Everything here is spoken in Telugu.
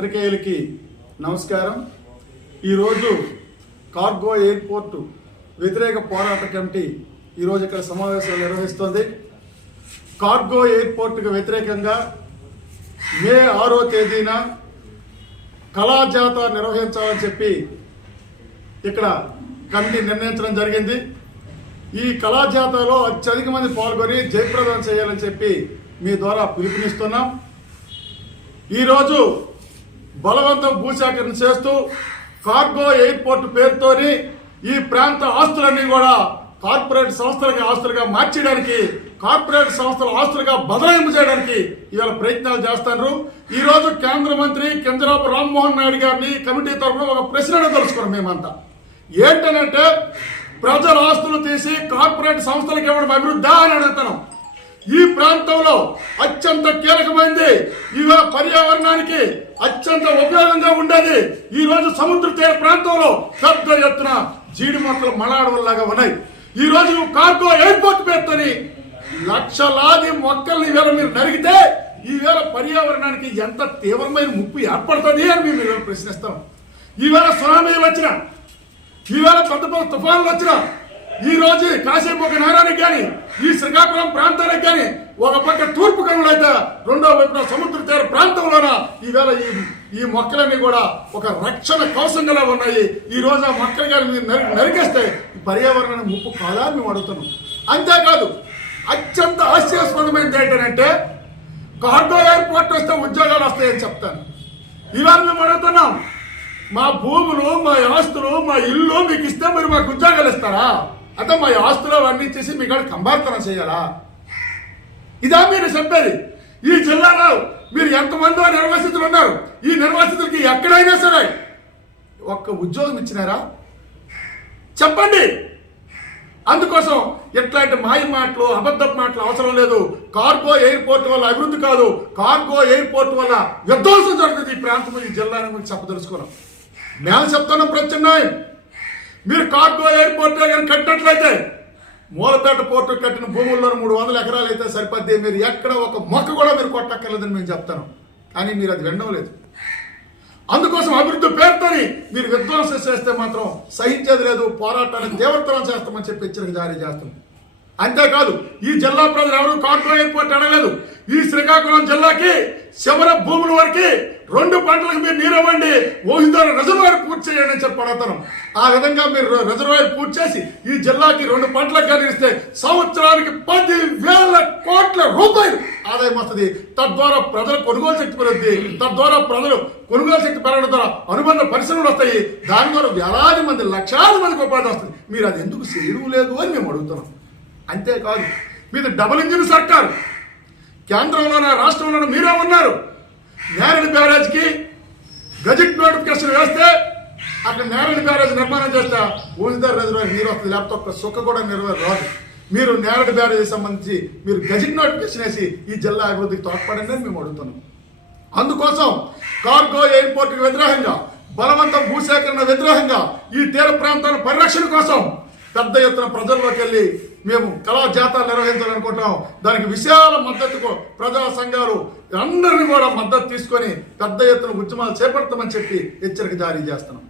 పత్రికేయులకి నమస్కారం. ఈరోజు కార్గో ఎయిర్పోర్ట్ వ్యతిరేక పోరాట కమిటీ ఈరోజు ఇక్కడ సమావేశాలు నిర్వహిస్తోంది. కార్గో ఎయిర్పోర్ట్కు వ్యతిరేకంగా మే 6వ తేదీన కళాజాత నిర్వహించాలని చెప్పి ఇక్కడ కమిటీ నిర్ణయించడం జరిగింది. ఈ కళాజాతలో అత్యధిక మంది పాల్గొని జయప్రదం చేయాలని చెప్పి మీ ద్వారా పిలుపునిస్తున్నాం. ఈరోజు బలవంతం భూసేకరణ చేస్తూ కార్గో ఎయిర్పోర్ట్ పేరుతోని ఈ ప్రాంత ఆస్తులన్నీ కూడా కార్పొరేట్ సంస్థలకి ఆస్తులుగా మార్చడానికి, కార్పొరేట్ సంస్థల ఆస్తులుగా బదలాయింపు చేయడానికి ఇవాళ ప్రయత్నాలు చేస్తున్నారు. ఈ రోజు కేంద్ర మంత్రి కింజరాపు రామ్మోహన్ నాయుడు గారిని కమిటీ తరఫున ఒక ప్రశ్న తెలుసుకున్నాం. మేమంతా ఏంటనంటే, ప్రజల ఆస్తులు తీసి కార్పొరేట్ సంస్థలకు ఇవ్వడం అభివృద్ధి అని అడుగుతున్నాం. ఈ ప్రాంతంలో అత్యంత కీలకమైంది, ఇవాళ పర్యావరణానికి అత్యంత ఉపయోగంగా ఉండేది. ఈ రోజు సముద్ర తీర ప్రాంతంలో పెద్ద ఎత్తున జీడి మొక్కలు మలాడవల్లాగా ఉన్నాయి. ఈ రోజు కార్గో ఎయిర్పోర్ట్ పేరుతోని లక్షలాది మొక్కల్ని ఈవేళ మీరు నరిగితే ఈవేళ పర్యావరణానికి ఎంత తీవ్రమైన ముప్పు ఏర్పడుతుంది అని మేము ప్రశ్నిస్తాం. ఈవేళ సునామీలు వచ్చిన, ఈవేళ పెద్ద పెద్ద తుఫాన్లు వచ్చిన, ఈ రోజు కాసేపు ఒక నగరానికి కానీ ఈ శ్రీకాకుళం ప్రాంతానికి కానీ ఒక పక్క తూర్పు కనులు అయితే రెండో వైపున సముద్ర తీర ప్రాంతంలోన ఈవేళ ఈ మొక్కలన్నీ కూడా ఒక రక్షణ కవచంగా ఉన్నాయి. ఈ రోజు ఆ మొక్కలు కానీ మీరు నరికేస్తే పర్యావరణానికి ముప్పు కాదా మేము అడుగుతున్నాం. అంతేకాదు, అత్యంత హాస్యాస్పదమైనది ఏంటంటే, కార్గో ఎయిర్పోర్ట్ వస్తే ఉద్యోగాలు వస్తాయని చెప్తాను. ఇవాళ మేము అడుగుతున్నాం, మా భూములు, మా ఆస్తులు, మా ఇల్లు మీకు ఇస్తే మీరు మాకు ఉద్యోగాలు ఇస్తారా? అంటే మా ఆస్తులు అవన్నీ చేసి మీ కాడ కంబార్తనం చేయాలా? ఇదా మీరు చెప్పేది? ఈ జిల్లాలో మీరు ఎంతమందో నిర్వాసితులు ఉన్నారు. ఈ నిర్వాసితులకి ఎక్కడైనా సరే ఒక్క ఉద్యోగం ఇచ్చినారా? చెప్పండి. అందుకోసం ఇట్లాంటి మాయ మాటలు, అబద్ధపు మాటలు అవసరం లేదు. కార్గో ఎయిర్పోర్ట్ వల్ల అభివృద్ధి కాదు, కార్గో ఎయిర్పోర్ట్ వల్ల విధ్వంసం జరుగుతుంది ఈ ప్రాంతం, ఈ జిల్లాని మీకు చెప్పదలుచుకున్నాం. మేము చెప్తున్నాం ప్రత్యామ్నాయం. మీరు కార్గో ఎయిర్పోర్ట్ కానీ కట్టినట్లయితే మూలపేట పోర్టు కట్టిన భూముల్లో 300 ఎకరాలు అయితే సరిపోద్ది. మీరు ఎక్కడ ఒక మొక్క కూడా మీరు కొట్టక్కర్లేదని మేము చెప్తాను. కానీ మీరు అది వినడం లేదు. అందుకోసం అభివృద్ధి పేరుతోని మీరు విధ్వంసం చేస్తే మాత్రం సహించేది లేదు. పోరాటానికి తీవ్రతరం చేస్తామని చెప్పి హెచ్చరిక జారీ చేస్తాం. అంతేకాదు, ఈ జిల్లా ప్రజలు ఎవరు కార్గో ఎయిర్పోర్ట్ అడగలేదు. ఈ శ్రీకాకుళం జిల్లాకి శివర భూముల వరకు 2 పంటలకు మీరు నీరు ఇవ్వండి, ఓహిందోర రిజర్వాయర్ పూర్తి చేయండి అని చెప్పి అడుగుతాను. ఆ విధంగా మీరు రిజర్వాయర్ పూర్తి చేసి ఈ జిల్లాకి 2 పంటలకు కానీ ఇస్తే సంవత్సరానికి 10,000 కోట్ల రూపాయలు ఆదాయం వస్తుంది. తద్వారా ప్రజల కొనుగోలు శక్తి పెరుగుతుంది. తద్వారా ప్రజలు కొనుగోలు శక్తి పెరగడం ద్వారా అనుబంధ పరిశ్రమలు వస్తాయి. దాని ద్వారా వేలాది మంది, లక్షలాది మందికి ఉపాధి వస్తుంది. మీరు అది ఎందుకు చేయడం లేదు అని మేము అడుగుతున్నాం. అంతేకాదు, మీది డబుల్ ఇంజిన్ సర్కారు. కేంద్రంలోనే రాష్ట్రంలోనే మీరే ఉన్నారు. నేరేడు బ్యారేజ్కి గజెట్ నోటిఫికేషన్ వేస్తే అక్కడ నేరేడు బ్యారేజ్ నిర్మాణం చేస్తే ఊహిదారు రిజర్వాయర్ నీరు వస్తుంది. లేకపోతే ఒక్క సుక్క కూడా రాదు. మీరు నేరేడు బ్యారేజ్ సంబంధించి మీరు గజెట్ నోటిఫికేషన్ వేసి ఈ జిల్లా అభివృద్ధికి తోడ్పడండి అని మేము అడుగుతున్నాం. అందుకోసం కార్గో ఎయిర్పోర్ట్కి వ్యతిరేకంగా, బలవంతం భూసేకరణ వ్యతిరేకంగా, ఈ తీర ప్రాంతాల పరిరక్షణ కోసం పెద్ద ఎత్తున ప్రజల్లోకి వెళ్ళి మేము కళాజాత నిర్వహించాలనుకుంటున్నాం. దానికి విశాల మద్దతుకు ప్రజా సంఘాలు అందరినీ కూడా మద్దతు తీసుకొని పెద్ద ఎత్తున ఉద్యమాలు చేపడతామని చెప్పి హెచ్చరిక జారీ చేస్తున్నాం.